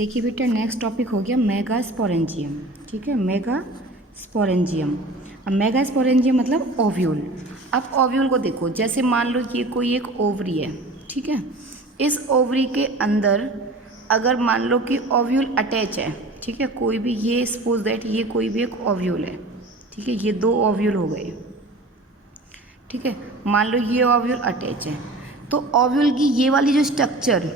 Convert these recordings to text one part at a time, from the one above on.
देखिए बेटा, next topic हो गया मेगास्पोरेंजियम। ठीक है, मेगास्पोरेंजियम। अब मेगास्पोरेंजियम मतलब ओव्यूल। अब ओव्यूल को देखो, जैसे मान लो ये कोई एक ओवरी है। ठीक है, इस ओवरी के अंदर अगर मान लो कि ओव्यूल अटैच है, ठीक है, कोई भी, ये सपोज दैट ये कोई भी एक ओव्यूल है। ठीक है, ये दो ओव्यूल हो गए। ठीक है, मान लो ये ओव्यूल अटैच है, तो ओव्यूल की ये वाली जो स्ट्रक्चर,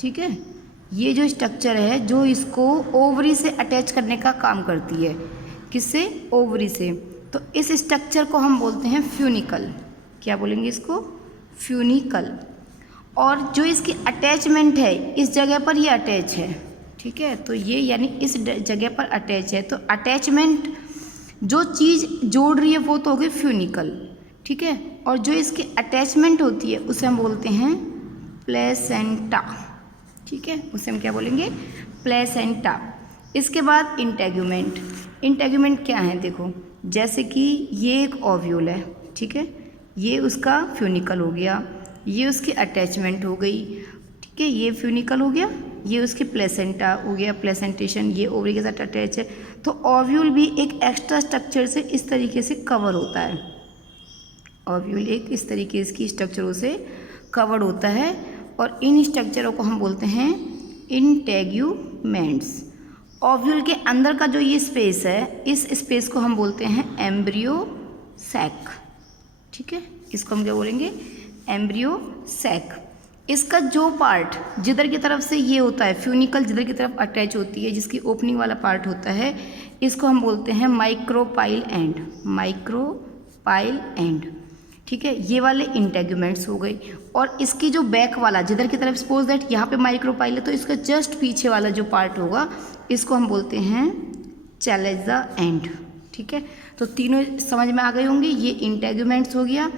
ठीक है, ये जो स्ट्रक्चर है जो इसको ओवरी से अटैच करने का काम करती है। किससे? ओवरी से। तो इस स्ट्रक्चर को हम बोलते हैं फ्यूनिकल। क्या बोलेंगे इसको? फ्यूनिकल। और जो इसकी अटैचमेंट है, इस जगह पर ये अटैच है। ठीक है, तो ये यानी इस जगह पर अटैच है, तो अटैचमेंट जो चीज़ जोड़ रही है वो तो हो गई फ्यूनिकल। ठीक है, और जो इसकी अटैचमेंट होती है उसे हम बोलते हैं प्लेसेंटा। ठीक है, उसे हम क्या बोलेंगे? प्लेसेंटा। इसके बाद इंटेगुमेंट। इंटेगुमेंट क्या है? देखो, जैसे कि ये एक ओव्यूल है। ठीक है, ये उसका फ्यूनिकल हो गया, ये उसकी अटैचमेंट हो गई। ठीक है, ये फ्यूनिकल हो गया, ये उसकी प्लेसेंटा हो गया, प्लेसेंटेशन, ये ओवरी के साथ अटैच है। तो ओव्यूल भी एक एक्स्ट्रा स्ट्रक्चर से इस तरीके से कवर होता है। ओव्यूल एक इस तरीके की स्ट्रक्चरों से कवर्ड होता है, और इन स्ट्रक्चरों को हम बोलते हैं इंटेग्यूमेंट्स। ओव्यूल के अंदर का जो ये स्पेस है, इस स्पेस को हम बोलते हैं एम्ब्रियो सैक। ठीक है, इसको हम क्या बोलेंगे? Embryo sac. इसका जो पार्ट जिधर की तरफ से ये होता है फ्यूनिकल, जिधर की तरफ अटैच होती है, जिसकी ओपनिंग वाला पार्ट होता है, इसको हम बोलते हैं माइक्रोपाइल एंड। Micropyle and. ठीक है, ये वाले इंटेगुमेंट्स हो गए। और इसकी जो बैक वाला, जिधर की तरफ सपोज दैट यहाँ पे माइक्रोपाइल है, तो इसका जस्ट पीछे वाला जो पार्ट होगा, इसको हम बोलते हैं चैलेजा एंड। ठीक है, तो तीनों समझ में आ गए होंगे। ये इंटेगुमेंट्स हो गया,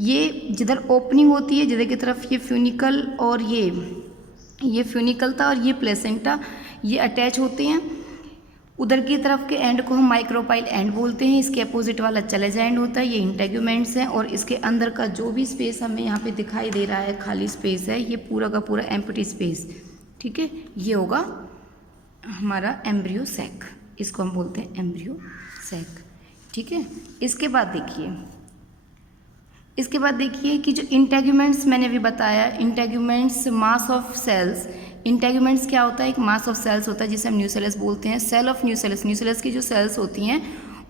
ये जिधर ओपनिंग होती है, जिधर की तरफ ये फ्यूनिकल, और ये फ्यूनिकल था, और ये प्लेसेंटा, ये अटैच होते हैं। उधर की तरफ के एंड को हम माइक्रोपाइल एंड बोलते हैं, इसके अपोजिट वाला चैलेजा एंड होता है, ये इंटेगुमेंट्स हैं। और इसके अंदर का जो भी स्पेस हमें यहाँ पे दिखाई दे रहा है, खाली स्पेस है, ये पूरा का पूरा एम्प्टी स्पेस। ठीक है, ये होगा हमारा एम्ब्रियो सैक, इसको हम बोलते हैं एम्ब्रियो सैक। ठीक है, इसके बाद देखिए कि जो इंटेगुमेंट्स मैंने अभी बताया, integuments mass of sales. Integuments क्या होता है? एक मास ऑफ सेल्स होता है जिसे हम न्यूसेलस बोलते हैं। सेल ऑफ न्यूसेलस, न्यूसेलस की जो सेल्स होती हैं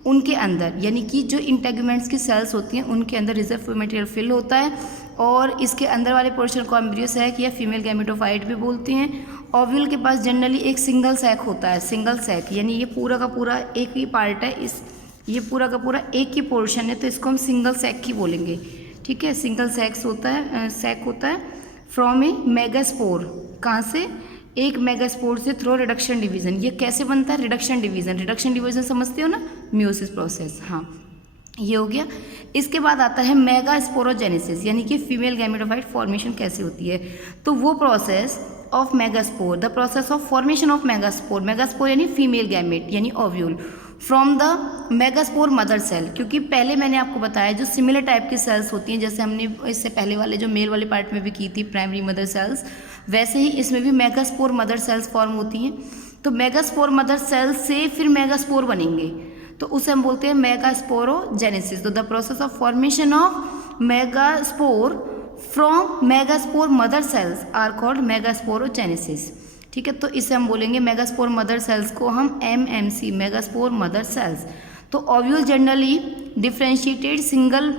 उनके अंदर, यानी कि जो इंटेगुमेंट्स की सेल्स होती हैं उनके अंदर रिजर्व मटेरियल फिल होता है, और इसके अंदर वाले पोर्शन को एम्ब्रियो सैक या फीमेल गैमेटोफाइट भी बोलते हैं। ओव्यूल के पास जनरली एक सिंगल सैक होता है, सिंगल सैक, यानी ये पूरा का पूरा एक ही पार्ट है, ये पूरा का पूरा एक ही पोर्शन है, तो इसको हम सिंगल सैक ही बोलेंगे। ठीक है, सिंगल सैक होता है फ्रॉम ए मेगास्पोर। कहाँ से? एक मेगास्पोर से थ्रू रिडक्शन डिवीजन। ये कैसे बनता है? रिडक्शन डिवीजन समझते हो ना, मियोसिस प्रोसेस। हाँ, ये हो गया। इसके बाद आता है मेगास्पोरोजेनेसिस, यानी कि फीमेल गैमेटोफाइट फॉर्मेशन कैसे होती है। तो वो process of megaspore, the process of formation of megaspore यानी फीमेल गैमेट यानी ovule from the megaspore mother cell. क्योंकि पहले मैंने आपको बताया जो सिमिलर टाइप की सेल्स होती हैं, जैसे हमने इससे पहले वाले जो मेल वाले पार्ट में भी की थी प्राइमरी मदर सेल्स, वैसे ही इसमें भी मेगास्पोर मदर सेल्स फॉर्म होती हैं। तो मेगास्पोर मदर सेल्स से फिर मेगास्पोर बनेंगे, तो उसे हम बोलते हैं मेगास्पोरोजेनेसिस। तो the process of formation of megaspore from megaspore mother cells are called megasporogenesis. ठीक है, तो इसे हम बोलेंगे मेगास्पोर मदर सेल्स को हम MMC, मेगास्पोर मदर सेल्स। तो ovule generally differentiated single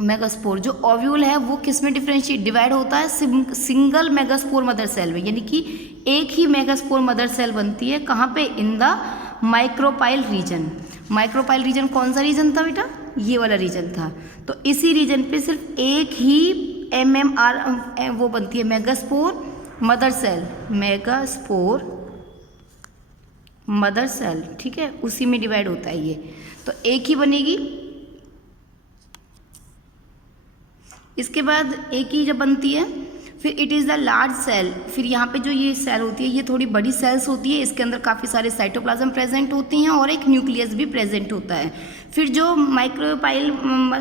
megaspore, जो ओव्यूल है वो किस में डिवाइड होता है? सिंगल मेगास्पोर मदर सेल में, यानी कि एक ही मेगास्पोर मदर सेल बनती है। कहाँ पे? In the micropyle region. Micropyle region कौन सा रीजन था बेटा? ये वाला रीजन था। तो इसी रीजन पे सिर्फ एक ही MMR वो बनती है, megaspore mother cell, megaspore mother cell. ठीक है, उसी में डिवाइड होता है ये, तो एक ही बनेगी। इसके बाद एक ही जब बनती है, फिर it is the large cell. फिर यहाँ पे जो ये सेल होती है ये थोड़ी बड़ी सेल्स होती है, इसके अंदर काफ़ी सारे साइटोप्लाज्म प्रेजेंट होती हैं और एक न्यूक्लियस भी प्रेजेंट होता है। फिर जो माइक्रोपाइल,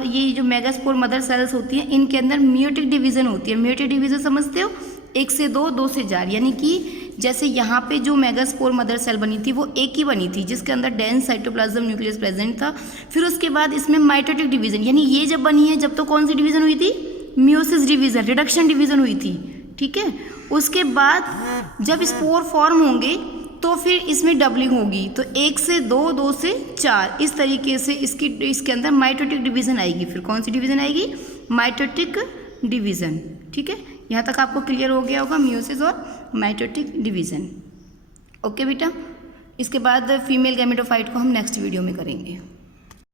ये जो मेगास्पोर मदर सेल्स होती हैं, इनके अंदर म्यूटिक डिवीजन होती है। म्यूटिक डिवीजन समझते हो? 1 से 2, 2 से 4, यानी कि जैसे यहाँ पे जो मेगास्पोर मदर सेल बनी थी वो एक ही बनी थी जिसके अंदर डेंस साइटोप्लाज्म न्यूक्लियस प्रेजेंट था। फिर उसके बाद इसमें माइटोटिक डिवीजन, यानी ये जब बनी है जब तो कौन सी डिवीजन हुई थी, मियोसिस डिवीजन, रिडक्शन डिवीजन हुई थी, ठीक है। उसके बाद जब स्पोर फॉर्म होंगे तो फिर इसमें डबलिंग होगी, तो 1 से 2, 2 से 4, इस तरीके से इसके अंदर माइटोटिक डिवीजन आएगी। फिर कौन सी डिवीजन आएगी, माइटोटिक डिवीजन, ठीक है। यहाँ तक आपको क्लियर हो गया होगा मियोसिस और माइटोटिक डिवीजन। ओके बेटा, इसके बाद फीमेल गैमेटोफाइट को हम नेक्स्ट वीडियो में करेंगे।